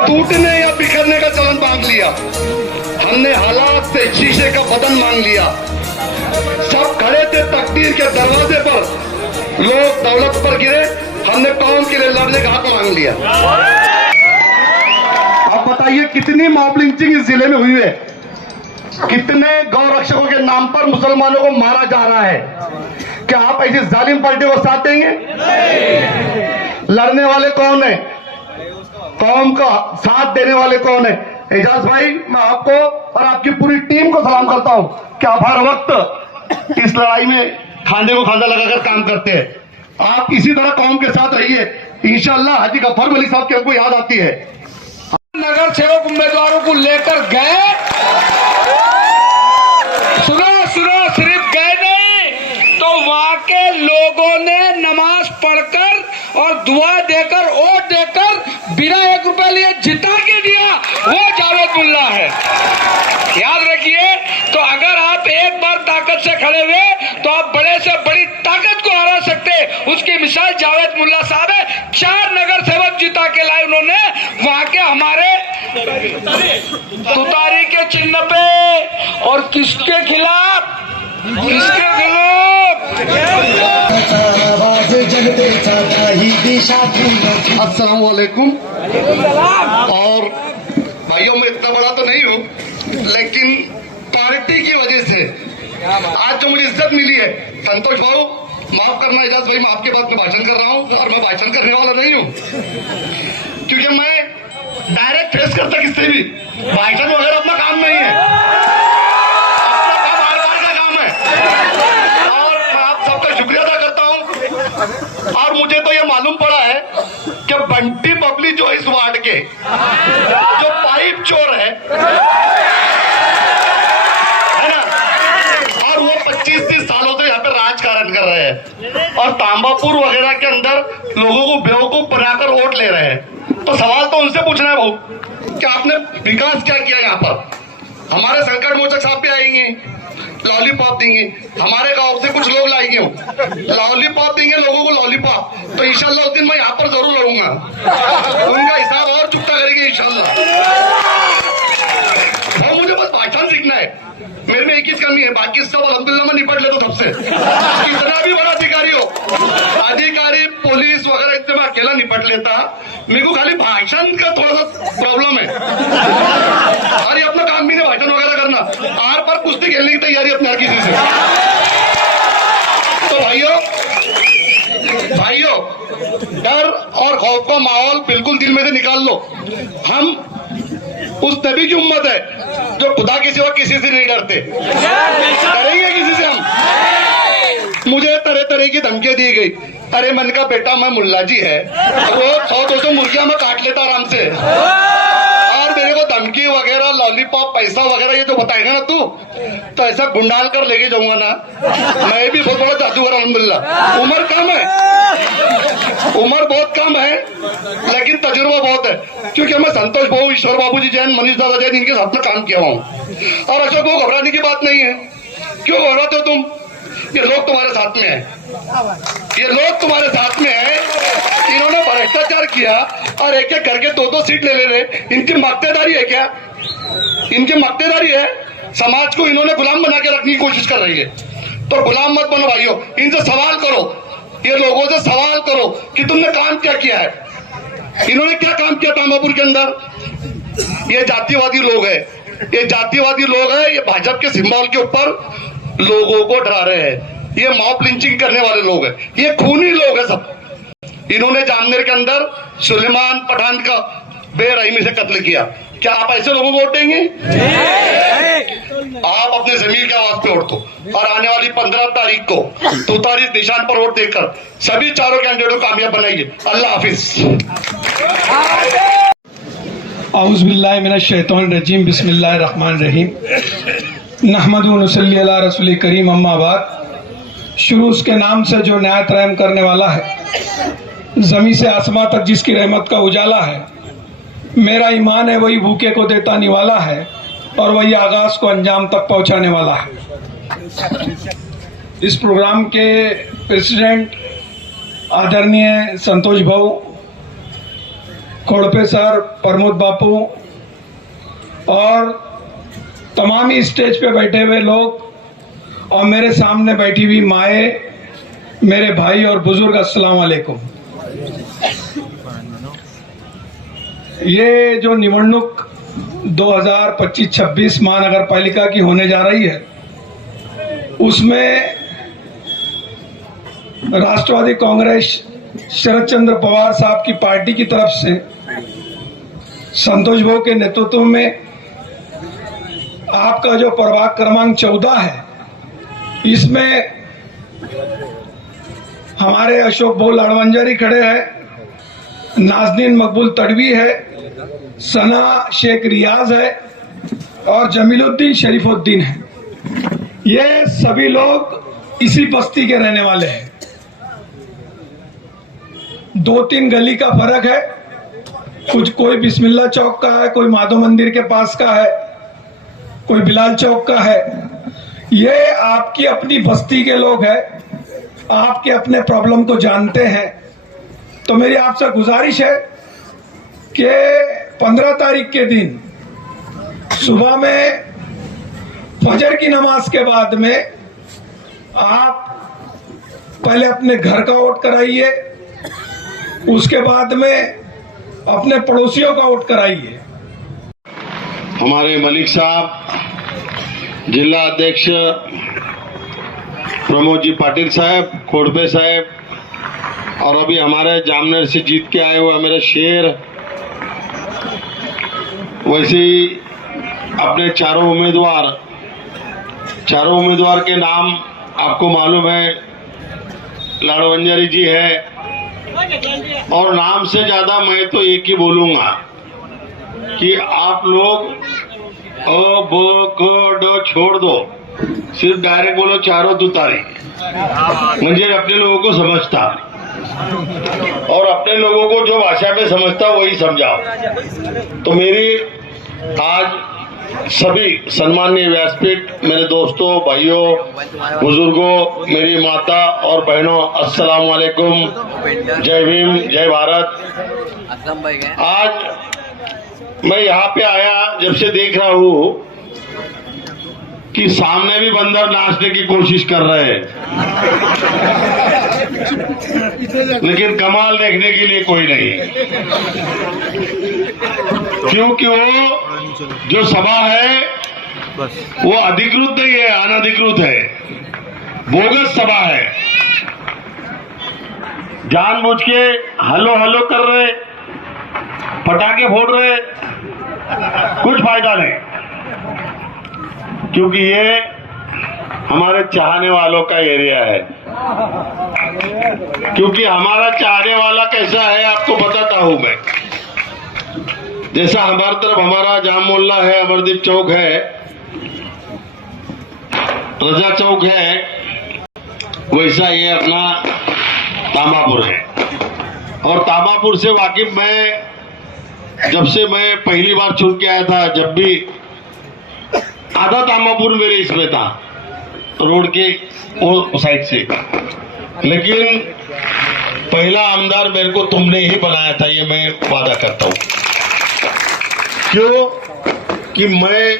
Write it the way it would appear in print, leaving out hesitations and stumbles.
टूटने या बिखरने का चलन मांग लिया, हमने हालात से शीशे का बदन मांग लिया। सब खड़े थे तकदीर के दरवाजे पर, लोग दौलत पर गिरे, हमने कौम के लिए लड़ने का हक मांग लिया। अब बताइए कितनी मॉब लिंचिंग इस जिले में हुई है, कितने गौ रक्षकों के नाम पर मुसलमानों को मारा जा रहा है। क्या आप ऐसी जालिम पार्टी को साथ देंगे? लड़ने वाले कौन है? कौम का साथ देने वाले कौन है? एजाज भाई, मैं आपको और आपकी पूरी टीम को सलाम करता हूं कि आप हर वक्त इस लड़ाई में खांधे को खांधा लगाकर काम करते हैं। आप इसी तरह कौम के साथ रहिए, इंशाअल्लाह। हाजी गफ्फार मलिक साहब की हमको याद आती है, नगर सेवक उम्मीदवारों को लेकर गए, सुनो सिर्फ गए नहीं तो वहां के लोगों ने नमाज पढ़कर और दुआ देकर वोट देकर बिना 1 रुपए लिए जिता के दिया, वो जावेद मुल्ला है। याद रखिए, तो अगर आप एक बार ताकत से खड़े हुए तो आप बड़े से बड़ी ताकत को हरा सकते। उसकी मिसाल जावेद मुल्ला साहब है। 4 नगर सेवक जिता के लाए उन्होंने, वहां के हमारे तुतारी के चिन्ह पे। और किसके खिलाफ? अस्सलाम वालेकुम। और भाइयों, मैं इतना बड़ा तो नहीं हूँ, लेकिन पार्टी की वजह से आज जो मुझे इज्जत मिली है, संतोष भाऊ माफ करना, एजाज भाई मैं आपके बात में भाषण कर रहा हूँ, और मैं भाषण करने वाला नहीं हूँ, क्योंकि मैं डायरेक्ट फेस करता किससे भी। भाषण वगैरह अपना काम नहीं है, अपना काम आर-पार का काम है। और मैं आप सबका शुक्रिया अदा करता हूँ। और मुझे तो ये मालूम पड़ा है कि बंटी बबली जो इस वार्ड के जो पाइप चोर है ना, और वो 25-30 सालों से यहाँ पे राजकारण कर रहे हैं और तांबापुर वगैरह के अंदर लोगों को बेवकूफ बनाकर वोट ले रहे हैं। तो सवाल तो उनसे पूछना है भाऊ कि आपने विकास क्या किया यहाँ पर? हमारे संकट मोचक साहब भी आएंगे, लॉलीपॉप देंगे, हमारे गांव से कुछ लोग लाएंगे, लॉलीपॉप देंगे लोगों को, लॉलीपॉप। तो इंशाल्लाह उस दिन मैं यहाँ पर जरूर लड़ूंगा, उनका हिसाब और चुकता करेंगे इंशाल्लाह। और मुझे बस भाषण सीखना है, मेरे में एक ही कमी है, बाकी सब अल्हम्दुलिल्लाह मैं निपट लेता सबसे। कितना भी बड़ा अधिकारी हो, अधिकारी पुलिस वगैरह इससे मैं अकेला निपट लेता। मेरे को खाली भाषण का थोड़ा सा प्रॉब्लम है। अरे अपना काम भी नहीं भाषण वगैरह करना, आर पर कुश्ती खेलने की तैयारी अपने हर किसी से। तो भाइयों, डर और खौफ का माहौल बिल्कुल दिल में से निकाल लो। हम उस नबी की उम्मत है जो खुदा के सिवा किसी से नहीं डरते। डरेंगे किसी से हम? मुझे तरह तरह की धमकियां दी गई। अरे मन का बेटा मैं मुल्ला जी है, वो 100-200 मुर्गियां मैं काट लेता आराम से, और मेरे को धमकी वगैरह, लॉलीपॉप, पैसा वगैरह ये जो बताएगा ना तू, तो ऐसा गुंडाल कर लेके जाऊंगा ना। मैं भी बहुत बड़ा जादूगर अल्हम्दुलिल्लाह। उम्र कम है, उम्र बहुत कम है, लेकिन तजुर्बा बहुत है, क्योंकि मैं संतोष भाऊ, ईश्वर बाबू जी जैन, मनीष दादा जैन, इनके साथ में काम किया हुआ हूँ। और अशोक को घबराने की बात नहीं है। क्यों घबराते हो तुम? ये लोग तुम्हारे साथ में है, ये लोग तुम्हारे साथ में है। इन्होंने भ्रष्टाचार किया और एक एक करके 2-2 सीट ले रहे। इनकी मक्तेदारी है क्या? इनकी मक्तेदारी है। समाज को इन्होंने गुलाम बना के रखने की कोशिश कर रही है। तो गुलाम मत बनो भाइयों, इनसे सवाल करो, ये लोगों से सवाल करो कि तुमने काम क्या किया है। इन्होंने क्या काम किया तांबापुर के अंदर? ये जातिवादी लोग है, ये जातिवादी लोग है, ये भाजपा के सिंबल के ऊपर लोगों को डरा रहे हैं। ये मॉब लिंचिंग करने वाले लोग हैं, ये खूनी लोग हैं सब। इन्होंने जामनेर के अंदर सुलेमान पठान का बेरहमी से कत्ल किया। क्या आप ऐसे लोगों को वोट देंगे? आप अपने जमीर के आवाज पे वोट दो और आने वाली 15 तारीख को तुतारी निशान पर वोट देकर सभी चारों कैंडिडेटों को कामयाब बनाइए। अल्लाह हाफिज। औज़ु बिल्लाहि मिनश शैतानिर रजीम, बिस्मिल्लाहिर रहमानिर रहीम, नहमदु व नसल्ली अला रसूलिल करीम, अम्मा बाद। शुरू उसके नाम से जो निहायत रहम करने वाला है, जमीन से आसमां तक जिसकी रहमत का उजाला है। मेरा ईमान है वही भूखे को देता निवाला है और वही आगाज को अंजाम तक पहुंचाने वाला है। इस प्रोग्राम के प्रेसिडेंट आदरणीय संतोष भाऊ, खोड़पे सर, प्रमोद बापू और तमाम ही स्टेज पे बैठे हुए लोग और मेरे सामने बैठी हुई माए, मेरे भाई और बुजुर्ग, अस्सलाम वालेकुम। ये जो निवडणूक 2025-26 महानगर पालिका की होने जा रही है, उसमें राष्ट्रवादी कांग्रेस शरद चंद्र पवार साहब की पार्टी की तरफ से संतोष भाऊ के नेतृत्व में आपका जो प्रभाग क्रमांक 14 है, इसमें हमारे अशोक भाऊ लाड़वंजारी खड़े हैं, नाजनीन मकबूल तड़वी है, सना शेख रियाज है और जमीलुद्दीन शरीफुद्दीन है। ये सभी लोग इसी बस्ती के रहने वाले हैं। 2-3 गली का फर्क है, कोई बिस्मिल्ला चौक का है, कोई माधव मंदिर के पास का है, कोई बिलाल चौक का है। ये आपकी अपनी बस्ती के लोग हैं, आपके अपने प्रॉब्लम को जानते हैं। तो मेरी आपसे गुजारिश है कि 15 तारीख के दिन सुबह में फजर की नमाज के बाद में आप पहले अपने घर का वोट कराइए, उसके बाद में अपने पड़ोसियों का वोट कराइए। हमारे मलिक साहब, जिला अध्यक्ष प्रमोद जी पाटिल साहब, खोड़पे साहब और अभी हमारे जामनेर से जीत के आए हुए मेरे शेर, वैसे ही अपने चारों उम्मीदवार के नाम आपको मालूम है। लाड़वंजारी जी है और नाम से ज्यादा मैं तो एक ही बोलूंगा कि आप लोग ओ बो को डो छोड़ दो, सिर्फ डायरेक्ट बोलो चारों तुतारी, मुझे अपने लोगों को समझता और अपने लोगों को जो भाषा में समझता वही समझाओ। तो मेरी आज सभी सम्माननीय व्यासपीठ, मेरे दोस्तों, भाइयों, बुजुर्गों, मेरी माता और बहनों, अस्सलाम वालेकुम, जय भीम, जय भारत। आज मैं यहाँ पे आया जब से देख रहा हूँ कि सामने भी बंदर नाचने की कोशिश कर रहे हैं, लेकिन कमाल देखने के लिए कोई नहीं। क्योंकि वो जो सभा है वो अधिकृत नहीं है, अनधिकृत है, बोगस सभा है। जानबूझ के हलो हलो कर रहे, पटाखे फोड़ रहे, कुछ फायदा नहीं। क्योंकि ये हमारे चाहने वालों का एरिया है। क्योंकि हमारा चाहने वाला कैसा है आपको बताता हूं मैं। जैसा हमारी तरफ हमारा जाम मोहल्ला है, अमरदीप चौक है, रजा चौक है, वैसा ये अपना तामापुर है। और तामापुर से वाकिफ मैं जब से मैं पहली बार चुन के आया था, जब भी आधा तामापुर मेरे इसमें था, रोड के वो साइड से, लेकिन पहला आमदार मेरे को तुमने ही बनाया था, ये मैं वादा करता हूं। क्यों कि मैं